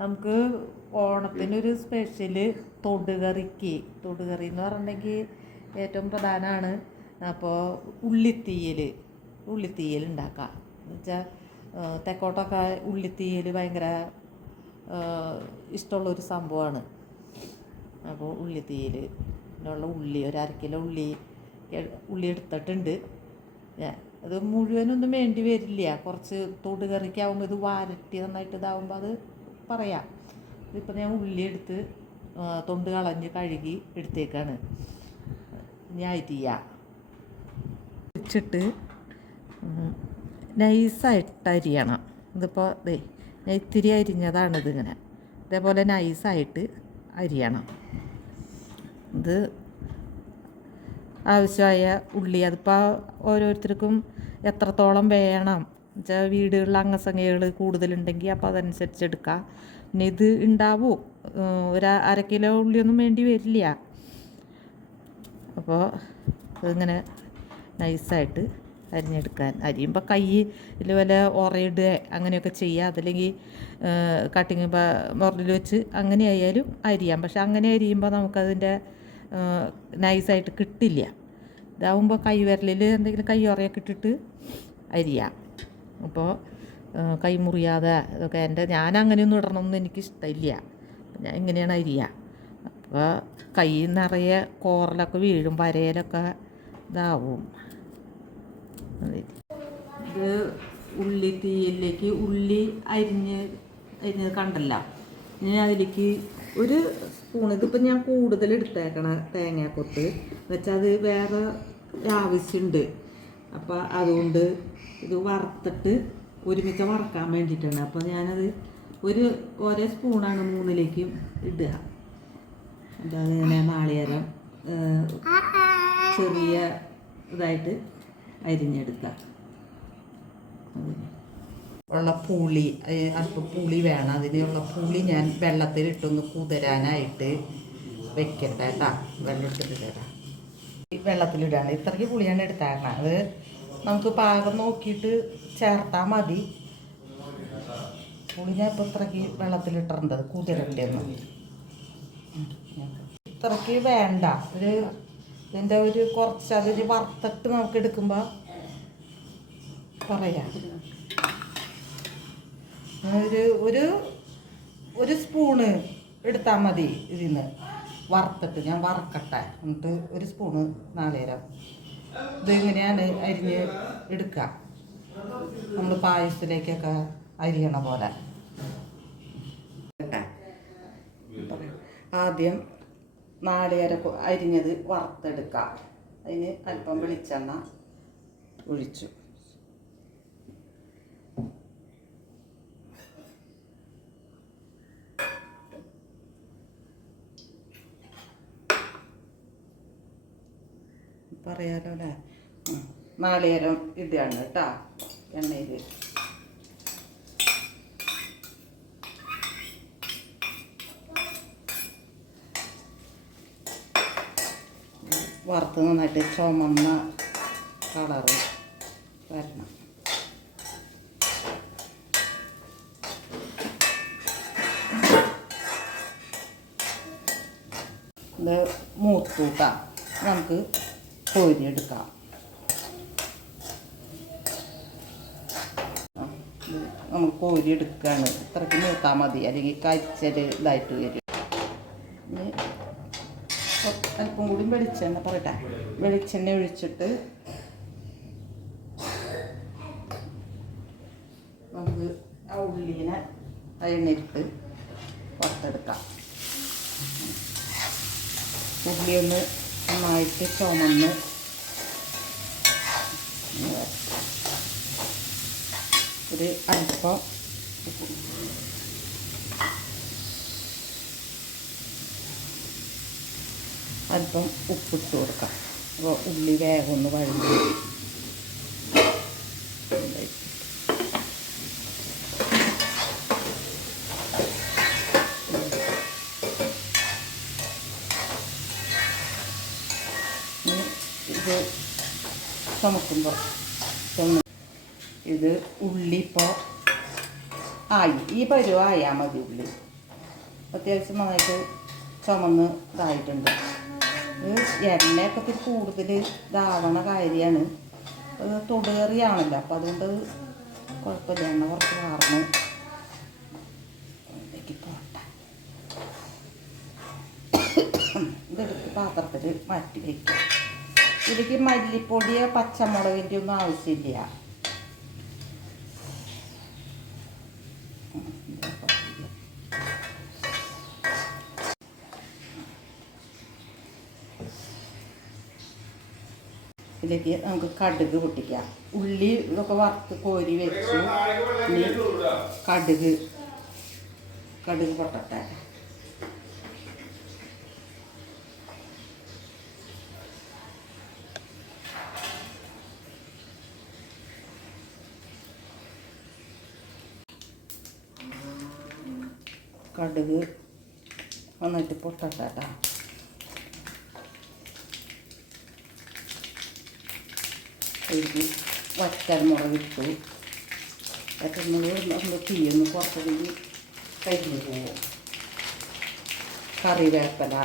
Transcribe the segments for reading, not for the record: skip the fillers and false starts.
നമുക്ക് ഓണത്തിനൊരു സ്പെഷ്യൽ തൊടുകറി എന്ന് പറഞ്ഞിട്ടുണ്ടെങ്കിൽ ഏറ്റവും പ്രധാനമാണ്. അപ്പോൾ ഉള്ളിത്തീയൽ ഉണ്ടാക്കാം എന്ന് വെച്ചാൽ തെക്കോട്ടൊക്കെ ഉള്ളിത്തീയൽ ഭയങ്കര ഇഷ്ടമുള്ളൊരു സംഭവമാണ്. അപ്പോൾ ഉള്ളിത്തീയലിനുള്ള ഉള്ളി ഒരു 1/2 കിലോ ഉള്ളി എടുത്തിട്ടുണ്ട്. അത് മുഴുവനൊന്നും വേണ്ടി വരില്ല. കുറച്ച് തൊടുകറിക്കാവുമ്പോൾ ഇത് വരട്ടി നന്നായിട്ട് ഇതാവുമ്പോൾ അത് പറയാം. ഇതിപ്പോൾ ഞാൻ ഉള്ളി എടുത്ത് തൊണ്ട് കളഞ്ഞ് കഴുകി എടുത്തേക്കാണ്. ഞാൻ വെച്ചിട്ട് നൈസായിട്ട് അരിയണം. ഇതിപ്പോൾ ഞാൻ ഇത്തിരി അരിഞ്ഞതാണിത്. ഇങ്ങനെ ഇതേപോലെ നൈസായിട്ട് അരിയണം. ഇത് ആവശ്യമായ ഉള്ളി അതിപ്പോൾ ഓരോരുത്തർക്കും എത്രത്തോളം വേണം വെച്ചാൽ വീടുകളിൽ അംഗസംഖ്യകൾ കൂടുതലുണ്ടെങ്കിൽ അപ്പോൾ അതനുസരിച്ച് എടുക്കാം. പിന്നെ ഇത് ഉണ്ടാവും ഒരു 1/2 കിലോ ഉള്ളിയൊന്നും വേണ്ടി വരില്ല. അപ്പോൾ ഇതിങ്ങനെ നൈസായിട്ട് അരിഞ്ഞെടുക്കാൻ. അരിയുമ്പോൾ കയ്യിൽ വല്ല ഉറയിടുക അങ്ങനെയൊക്കെ ചെയ്യുക. അതല്ലെങ്കിൽ കട്ടിങ് ബോർഡിൽ വെച്ച് അങ്ങനെ ആയാലും അരിയാം. പക്ഷെ അങ്ങനെ അരിയുമ്പോൾ നമുക്കതിൻ്റെ നൈസായിട്ട് കിട്ടില്ല. ഇതാവുമ്പോൾ കൈവിരലിൽ എന്തെങ്കിലും കൈ ഉറയൊക്കെ ഇട്ടിട്ട് അരിയാം. അപ്പോൾ കൈ മുറിയാതെ ഇതൊക്കെ ഞാൻ അങ്ങനെയൊന്നും ഇടണമെന്ന് എനിക്കിഷ്ടമില്ല. ഞാൻ ഇങ്ങനെയാണ് അരിയുക. അപ്പോൾ കൈ നിറയെ കോറലൊക്കെ വീഴും, വരയിലൊക്കെ ഇതാവും. ഇത് ഉള്ളിത്തീയിലേക്ക് ഉള്ളി അരിഞ്ഞത് കണ്ടല്ല. ഇനി അതിലേക്ക് ഒരു സ്പൂൺ, ഇതിപ്പോൾ ഞാൻ കൂടുതൽ എടുത്തേക്കണ തേങ്ങാക്കൊത്ത് വെച്ചാൽ അത് വേറെ ആവശ്യമുണ്ട്. അപ്പോൾ അതുകൊണ്ട് ഇത് വറുത്തിട്ട് ഒരുമിച്ച് വറക്കാൻ വേണ്ടിയിട്ടാണ്. അപ്പോൾ ഞാനത് ഓരോ സ്പൂണാണ് 3ലേക്കും ഇടുക. അതാണ് ഇങ്ങനെ നാളികേരം ചെറിയ ഇതായിട്ട് അരിഞ്ഞെടുക്കുക. ഉള്ള പുളി, അല്പം പുളി വേണം. അതിനുള്ള പുളി ഞാൻ വെള്ളത്തിലിട്ടൊന്ന് കുതിരാനായിട്ട് വെക്കണ്ട കേട്ടോ. വെള്ളത്തിലിടാണ്. ഇത്രയ്ക്ക് പുളിയാണ് എടുത്തേക്കണം. അത് നമുക്ക് പാകം നോക്കിയിട്ട് ചേർത്താൽ മതി. പുളി ഞാൻ ഇപ്പോൾ ഇത്രയ്ക്ക് വെള്ളത്തിലിട്ടിട്ടുണ്ട്, കുതിരണ്ടേന്ന്. ഇത്രയ്ക്ക് വേണ്ട. ഇതിൻ്റെ കുറച്ച് അതിൽ വറുത്തിട്ട് നമുക്ക് എടുക്കുമ്പോൾ പറയാം. ഒരു സ്പൂണ് എടുത്താൽ മതി. ഇതിന്ന് വറുത്തിട്ട് ഞാൻ വറക്കട്ടെ. എന്നിട്ട് ഒരു സ്പൂണ് നാളികേരം ഇതിങ്ങനെയാണ് അരിഞ്ഞ് എടുക്കുക. നമ്മൾ പായസത്തിലേക്കൊക്കെ അരിയണ പോലെ. ആദ്യം നാളികേരം അരിഞ്ഞത് വറുത്തെടുക്കാം. അതിന് അല്പം വെളിച്ചെണ്ണ ഒഴിച്ചു. പറയാലോ അല്ലേ. നാളികേരം ഇതാണ് കേട്ടോ എണ്ണയിൽ. വറുത്ത് നന്നായിട്ട് ചുമന്ന കളറ് വരണം. ഇത് മൂത്തൂട്ടാ നമുക്ക് കോരിയെടുക്കാം. നമ്മൾ കോരിയെടുക്കുകയാണ്. ഇത്രയ്ക്ക് മൂത്താൽ മതി, അല്ലെങ്കിൽ കരിച്ചൽ ഇതായിട്ട് വരും. ഇനി അല്പം കൂടി വെളിച്ചെണ്ണ പറയട്ടെ. വെളിച്ചെണ്ണ ഒഴിച്ചിട്ട് നമുക്ക് ആ ഉള്ളിനെ എണ്ണയിട്ട് വറുത്തെടുക്കാം. ഉള്ളിയൊന്ന് നന്നായിട്ട് ചുമന്ന് ഒരു അല്പം ഉപ്പിട്ട് കൊടുക്കാം. അപ്പോൾ ഉള്ളി വേഗം ഒന്ന് വഴങ്ങി ഇത് ചുമക്കുമ്പോൾ ഇത് ഉള്ളി ഇപ്പോൾ ഈ പരുവായാൽ മതി. ഉള്ളി അത്യാവശ്യം നന്നായിട്ട് ചുമന്ന് ഇതായിട്ടുണ്ട്. ഇത് എണ്ണയൊക്കെ ഇത്തിരി കൂടുതൽ ഇതാവണ കാര്യമാണ്. അത് തൊടുകറിയാണല്ലോ, അപ്പോൾ അതുകൊണ്ട് കുഴപ്പമില്ല. എണ്ണ കുറച്ച് വാർന്ന് ഇതിലേക്ക് പോട്ടെ. ഇതെടുത്ത് പാത്രത്തിൽ മാറ്റി വയ്ക്കുക. ഇതിലേക്ക് മല്ലിപ്പൊടിയോ പച്ചമുളകിൻ്റെ ഒന്നും ആവശ്യമില്ല. ഇതിലേക്ക് നമുക്ക് കടുക് പൊട്ടിക്കാം. ഉള്ളി ഇതൊക്കെ വറുത്ത് കോരി വെച്ചു. ഇനി കടുക് പൊട്ടട്ടെ. കടുക് നന്നായിട്ട് പൊട്ടട്ടെ. ഇതിലേക്ക് വറ്റൽമുളക് ഇട്ടു. വറ്റൽമുളക് നമ്മൾ തീയൊന്ന് പുറത്തേക്ക് കരിഞ്ഞു പോകും. കറിവേപ്പില,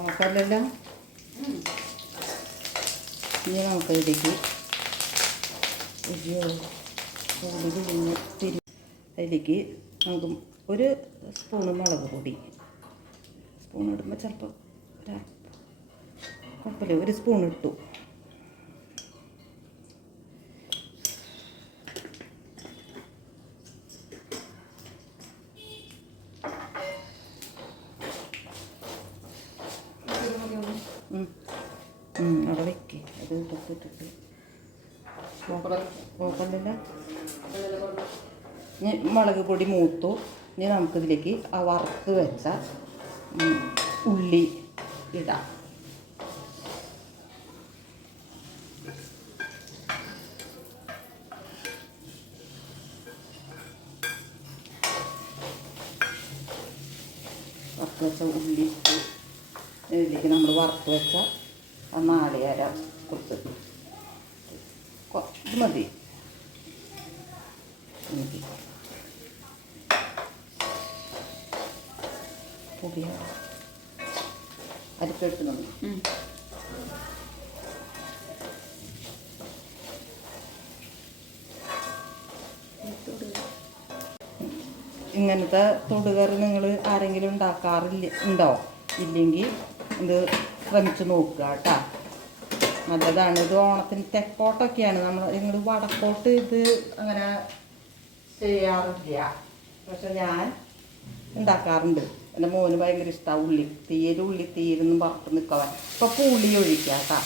ഓക്കല്ലല്ലോ. ഇനി നമുക്ക് ഇതിലേക്ക് അതിലേക്ക് നമുക്ക് ഒരു സ്പൂണ് മുളക് പൊടി. സ്പൂൺ ഇടുമ്പോൾ ചിലപ്പോൾ കുഴപ്പമില്ല, ഒരു സ്പൂൺ ഇട്ടു. അവിടെ വെക്ക്. അത് ഇട്ടിട്ട് നോക്കണ്ടല്ല. ഇനി മുളക് പൊടി മൂത്തു. ഇനി നമുക്കിതിലേക്ക് ആ വറുത്ത് വെച്ച ഉള്ളി ഇടാം. വറുത്ത് വെച്ച ഉള്ളി ഇതിലേക്ക് നമ്മൾ വറുത്ത് വെച്ച നാളികേരം കൊടുത്ത് ഇത് മതി. പൊടിയ അരിക്കെടുത്ത് നമ്മൾ ഇങ്ങനത്തെ തൊടുകറി നിങ്ങൾ ആരെങ്കിലും ഉണ്ടോ? ഇല്ലെങ്കിൽ ഇത് ശ്രമിച്ച് നോക്കുക കേട്ടോ. നല്ലതാണ്. ഇത് ഓണത്തിന് തെക്കോട്ടൊക്കെയാണ്. നിങ്ങൾ വടക്കോട്ട് ഇത് അങ്ങനെ ചെയ്യാറില്ല. പക്ഷെ ഞാൻ ഉണ്ടാക്കാറുണ്ട്. എൻ്റെ മോന് ഭയങ്കര ഇഷ്ടമാണ്. ഉള്ളി തീരൊന്നും വറുത്ത് നിൽക്കാൻ. ഇപ്പോൾ പുളി ഒഴിക്കുക കേട്ടോ.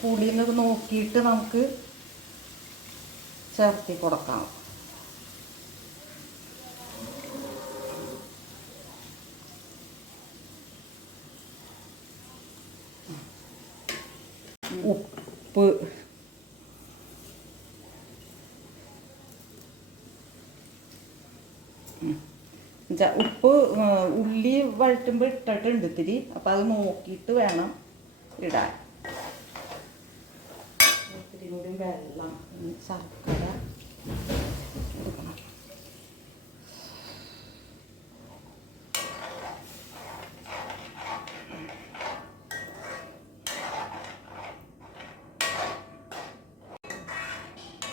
പുളിന്നൊക്കെ നോക്കിയിട്ട് നമുക്ക് ചേർത്തി കൊടുക്കാം. ഉപ്പ്, ഉപ്പ് ഉള്ളി വഴറ്റുമ്പോൾ ഇട്ടിട്ടുണ്ട് ഇത്തിരി. അപ്പം അത് നോക്കിയിട്ട് വേണം ഇടാൻ. ഇത്തിരി കൂടി വെള്ളം, ശർക്കര എടുക്കണം.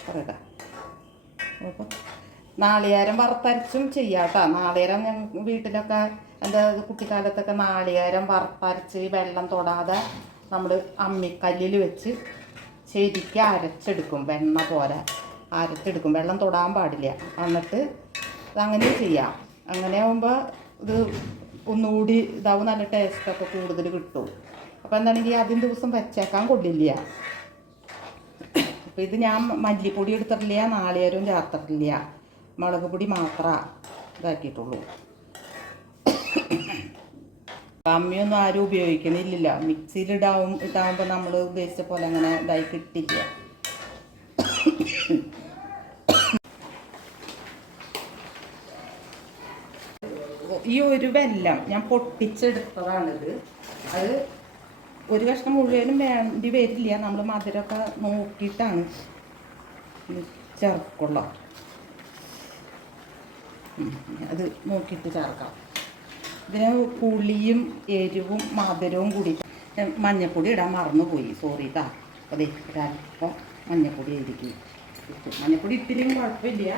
പറയട്ടെ. അപ്പോൾ നാളികേരം വറുത്തരച്ചും ചെയ്യാം കേട്ടോ. നാളികേരം ഞങ്ങൾ വീട്ടിലൊക്കെ എൻ്റെ കുട്ടിക്കാലത്തൊക്കെ നാളികേരം വറുത്തരച്ച് വെള്ളം തൊടാതെ നമ്മൾ അമ്മിക്കല്ലിൽ വെച്ച് ശരിക്കും അരച്ചെടുക്കും. വെണ്ണ പോലെ അരച്ചെടുക്കും. വെള്ളം തൊടാൻ പാടില്ല. എന്നിട്ട് അതങ്ങനെ ചെയ്യാം. അങ്ങനെ ആകുമ്പോൾ ഇത് ഒന്നുകൂടി ഇതാവും, നല്ല ടേസ്റ്റൊക്കെ കൂടുതൽ കിട്ടും. അപ്പോൾ എന്താണെങ്കിൽ ആദ്യം ദിവസം വെച്ചേക്കാൻ കൊള്ളില്ല. അപ്പോൾ ഇത് ഞാൻ മല്ലിപ്പൊടി എടുത്തിട്ടില്ല, നാളികേരവും ചേർത്തിട്ടില്ല, മുളക് പൊടി മാത്രമേ ഇതാക്കിയിട്ടുള്ളൂ. അമ്മിയൊന്നും ആരും ഉപയോഗിക്കണില്ല. മിക്സിയിൽ ഇട്ടാകുമ്പോൾ നമ്മൾ ഉദ്ദേശിച്ച പോലെ അങ്ങനെ ഇതായി കിട്ടില്ല. ഈ ഒരു വെല്ലം ഞാൻ പൊട്ടിച്ചെടുത്തതാണിത്. അത് ഒരു കഷ്ണം മുഴുവനും വേണ്ടി വരില്ല, നമ്മൾ മധുരമൊക്കെ നോക്കിയിട്ടാണ് ചേർക്കുള്ള. അത് നോക്കിയിട്ട് ചേർക്കാം. ഇതിന് പുളിയും എരിവും മധുരവും കൂടി. മഞ്ഞപ്പൊടി ഇടാൻ മറന്നുപോയി, സോറി കേട്ടോ. അതെ, ഒരല്പം മഞ്ഞപ്പൊടി ആയിരിക്കും. മഞ്ഞപ്പൊടി ഇട്ടില്ലെങ്കിൽ കുഴപ്പമില്ല.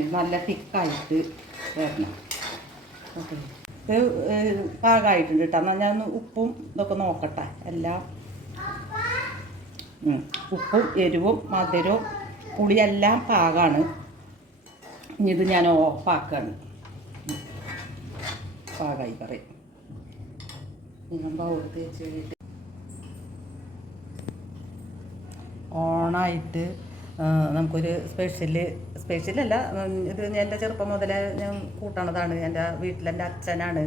ഇത് നല്ല തിക്കായിട്ട് വരണം. ഓക്കെ, ഇത് പാകമായിട്ടുണ്ട് കേട്ടോ. എന്നാൽ ഞാൻ ഉപ്പും ഇതൊക്കെ നോക്കട്ടെ. എല്ലാം ഉപ്പും എരിവും മധുരവും പുളിയെല്ലാം പാകമാണ്. ഇനി ഇത് ഞാൻ ഓഫാക്കാണ്. പാകമായി പറയും. പൗർത്തി വെച്ച് കഴിഞ്ഞിട്ട് ഓണായിട്ട് നമുക്കൊരു സ്പെഷ്യലല്ല, ഇത് എൻ്റെ ചെറുപ്പം മുതലേ ഞാൻ കൂട്ടണതാണ്. എൻ്റെ വീട്ടിൽ എൻ്റെ അച്ഛനാണ്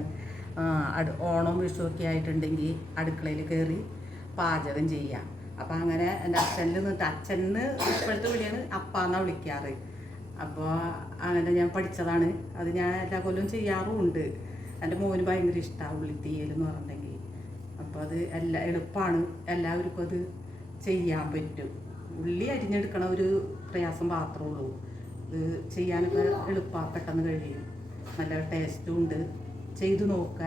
ഓണം വിഷുവൊക്കെ ആയിട്ടുണ്ടെങ്കിൽ അടുക്കളയിൽ കയറി പാചകം ചെയ്യുക. അപ്പം അങ്ങനെ എൻ്റെ അച്ഛനിൽ നിന്നിട്ട്, അച്ഛന് ഇപ്പോഴത്തെ വിളിയാണ് അപ്പാന്നാണ് വിളിക്കാറ്. അപ്പോൾ അങ്ങനെ ഞാൻ പഠിച്ചതാണ്. അത് ഞാൻ എല്ലാ കൊല്ലവും ചെയ്യാറുമുണ്ട്. എൻ്റെ മോന് ഭയങ്കര ഇഷ്ടമാണ് ഉള്ളിത്തീയൽ എന്ന് പറഞ്ഞിട്ടുണ്ടെങ്കിൽ. അപ്പോൾ അത് എളുപ്പമാണ്, എല്ലാവർക്കും അത് ചെയ്യാൻ പറ്റും. ഉള്ളി അരിഞ്ഞെടുക്കണ ഒരു പ്രയാസം മാത്രമേ ഉള്ളൂ. ഇത് ചെയ്യാനൊക്കെ എളുപ്പമാണ്, പെട്ടെന്ന് കഴിയും, നല്ല ടേസ്റ്റും ഉണ്ട്. ചെയ്ത് നോക്കുക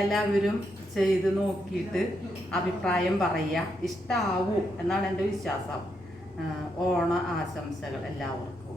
എല്ലാവരും ചെയ്ത് നോക്കിയിട്ട് അഭിപ്രായം പറയുക. ഇഷ്ടമാവും എന്നാണ് എൻ്റെ വിശ്വാസം. ഓണ ആശംസകൾ എല്ലാവർക്കും.